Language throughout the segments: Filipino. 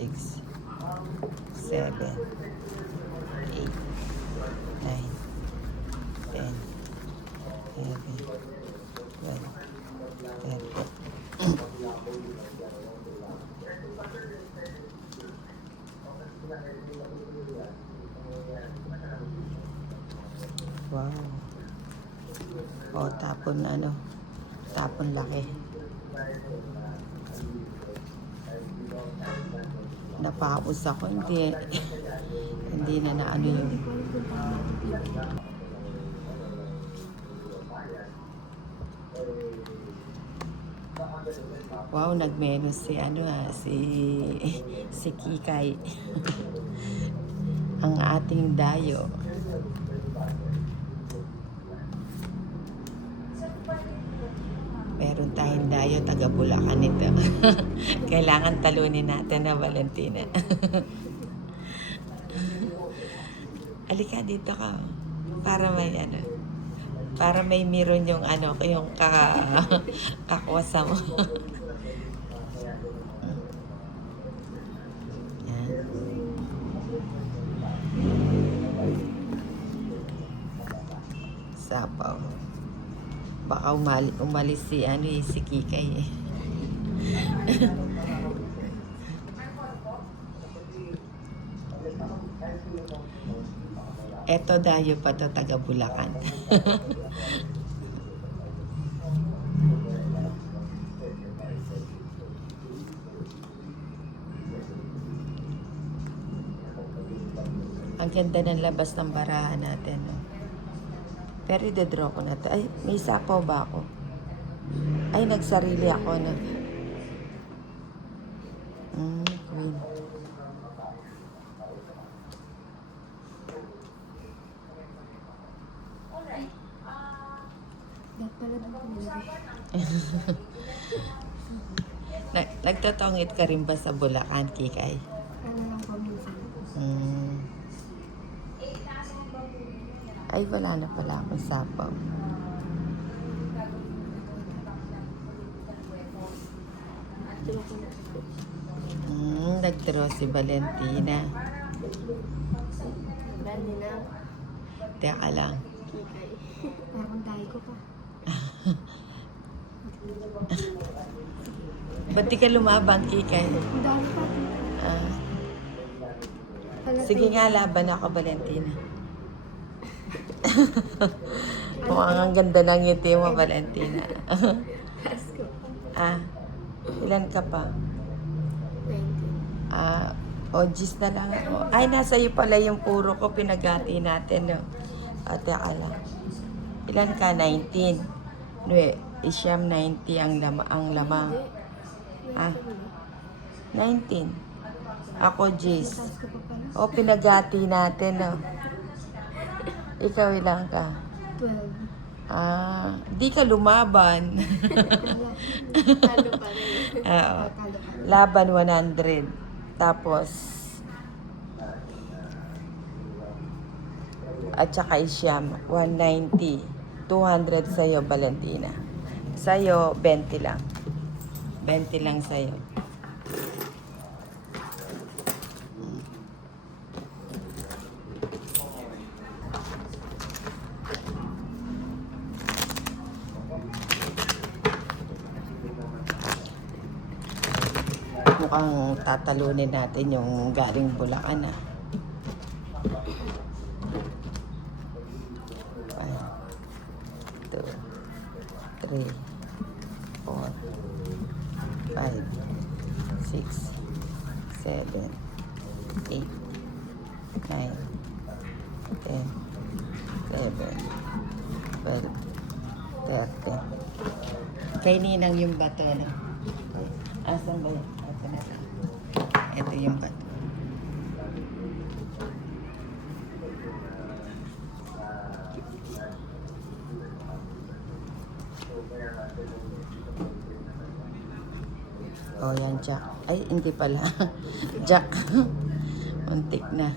Six, seven, 8, 9, 10, 11, 12, 13. Wow. O, tapon ano? Tapon laki. Napaus ako. Hindi na naano yung... Wow, nagmenos si si Kikay. Ang ating dayo. Meron tayong dayo, taga Bulacan ito. Kailangan talunin natin na Valentina. Alika dito ka. Para may ano. Para may meron yung ano, yung kakwasa mo. Yan. Sapaw. Baka umalis si si Kikay eh. Eto dayo pa to, taga Bulacan. Ang ganda ng labas ng barahan natin. No? Pero i-draw ko na to. Ay, may sapaw ba ako? Ay, nagsarili ako. No? Queen. Nagtotongit ka rin ba sa Bulacan, Kikay? Ano lang po minsan. Ay, wala na pala akong sapaw. Nag-draw si Valentina. Valentina. Teka lang. Kikay. Parang tayo ko pa. Ba't di ka lumaban, Kikay? Ang dami pa. Sige nga, laban ako, Valentina. Mukhang ang ganda ng ngiti mo, Valentina. Ilan ka pa? 19. Gis na lang ako. Ay, nasa iyo pala yung puro ko, pinagati natin, no? Teka lang. Ilan ka? 19. Isyam 90 ang lamang. 19. Ako, Gis. Pinagati natin, no? Ikaw ilang ka? 12. Di ka lumaban. Talo pa rin. Laban 100. Tapos, at saka isyam, 190. 200 sa'yo, Valentina. Sa'yo, 20 lang. 20 lang sa'yo. Mukhang tatalunin natin yung galing Bulacan, 1, 2, 3, 4, 5, 6, 7, 8, 9, 10, 11, 12, 13. Kay Ninang yung bato na. Asan ba yun? Ito yung bato. Yan, Jack. Ay, hindi pala. Jack. Untik na.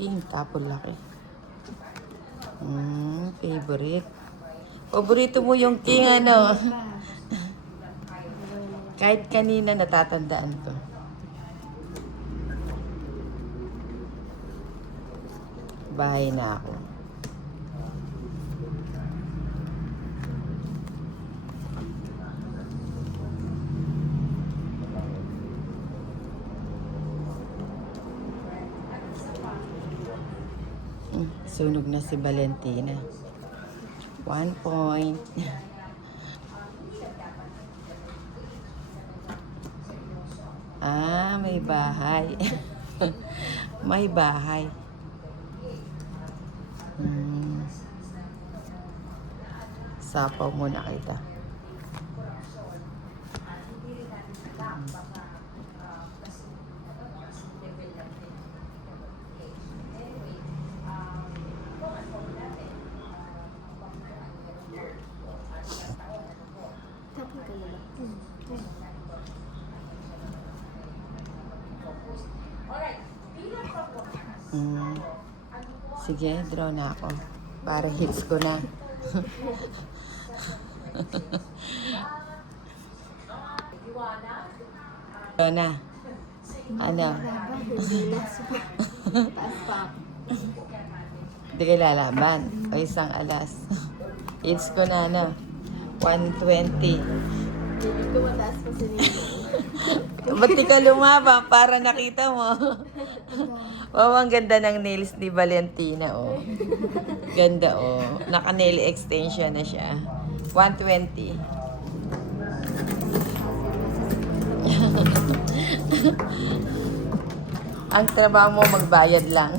king, tapon laki. Favorite. Paborito mo yung king, ano? Kahit kanina natatandaan ko. Bahay na ako. Sunog na si Valentina. 1 point. May bahay. May bahay. Sapaw muna kita. Tapos kayo ba? Sige, draw na ako. Para hits ko na. Draw na. Ano? Taas pa. Taas pa. Hindi kayo lalaban. O isang alas. Hits ko na, ano? 120. Hindi ko mataas pa sa nito. Ba't di ka lumaba para nakita mo? Wow, ang ganda ng nails ni Valentina, oh. Ganda, oh. Naka-nail extension na siya. 120. Ang trabaho mo, magbayad lang.